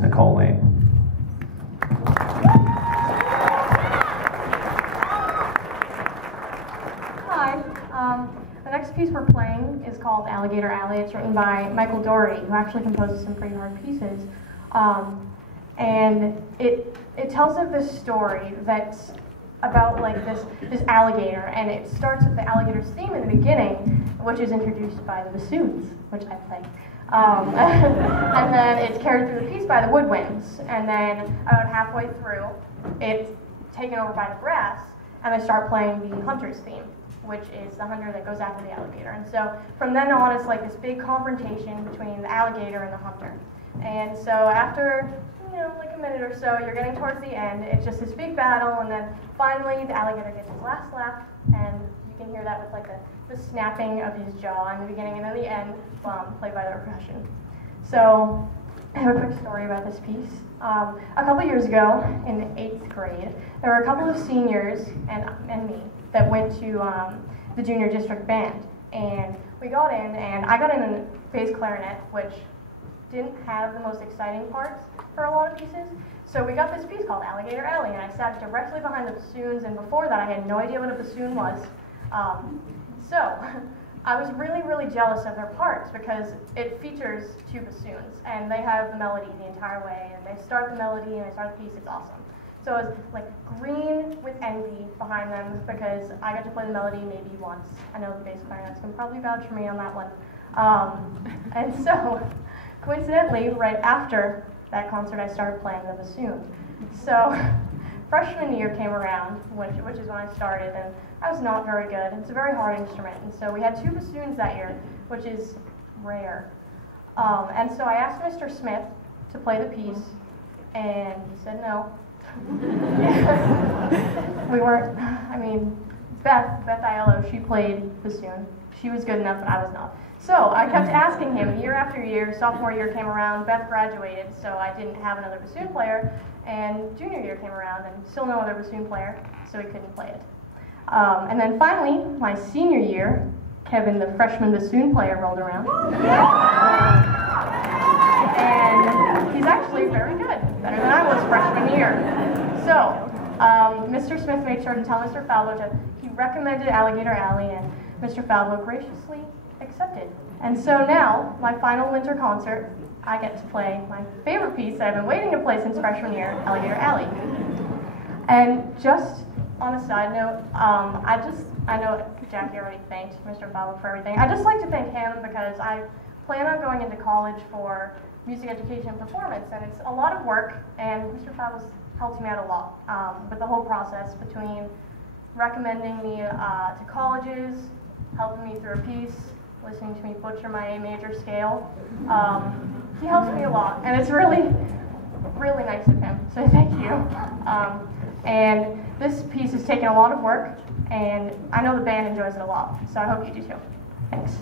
Nicole. Hi. The next piece we're playing is called Alligator Alley. It's written by Michael Doherty, who actually composes some pretty hard pieces. And it tells of this story that's about like this alligator, and it starts with the alligator's theme in the beginning, which is introduced by the bassoons, which I play. And then it's carried through the piece by the woodwinds, and then about halfway through, it's taken over by the brass, and they start playing the hunter's theme, which is the hunter that goes after the alligator. And so from then on, it's like this big confrontation between the alligator and the hunter. And so after, like a minute or so, you're getting towards the end, it's just this big battle, and then finally the alligator gets his last laugh, and you can hear that with like the snapping of his jaw in the beginning and then the end, played by the percussion. So I have a quick story about this piece. A couple years ago, in 8th grade, there were a couple of seniors and me that went to the junior district band, and we got in, and I got in bass clarinet, which didn't have the most exciting parts for a lot of pieces. So we got this piece called Alligator Alley, and I sat directly behind the bassoons, and before that I had no idea what a bassoon was. So I was really, really jealous of their parts because it features 2 bassoons, and they have the melody the entire way, and they start the melody and they start the piece. It's awesome. So I was like green with envy behind them because I got to play the melody maybe once. I know the bass clarinets can probably vouch for me on that one. And so coincidentally, right after that concert, I started playing the bassoon. So freshman year came around, which is when I started, and I was not very good. It's a very hard instrument, and so we had 2 bassoons that year, which is rare. And so I asked Mr. Smith to play the piece, and he said no. We weren't, Beth Aiello, she played bassoon. She was good enough, but I was not. So I kept asking him year after year. Sophomore year came around, Beth graduated, so I didn't have another bassoon player, and junior year came around, and still no other bassoon player, so he couldn't play it. And then finally, my senior year, Kevin, the freshman bassoon player, rolled around. And he's actually very good, better than I was freshman year. So Mr. Smith made sure to tell Mr. Falvo that he recommended Alligator Alley, and Mr. Falvo graciously accepted. And so now, my final winter concert, I get to play my favorite piece that I've been waiting to play since freshman year, Alligator Alley. And just on a side note, I know Jackie already thanked Mr. Falvo for everything. I'd just like to thank him because I plan on going into college for music education and performance, and it's a lot of work, and Mr. Falvo's helped me out a lot with the whole process between recommending me to colleges, helping me through a piece, listening to me butcher my A major scale. He helps me a lot, and it's really, really nice of him, so thank you. And this piece has taken a lot of work, and I know the band enjoys it a lot, so I hope you do too. Thanks.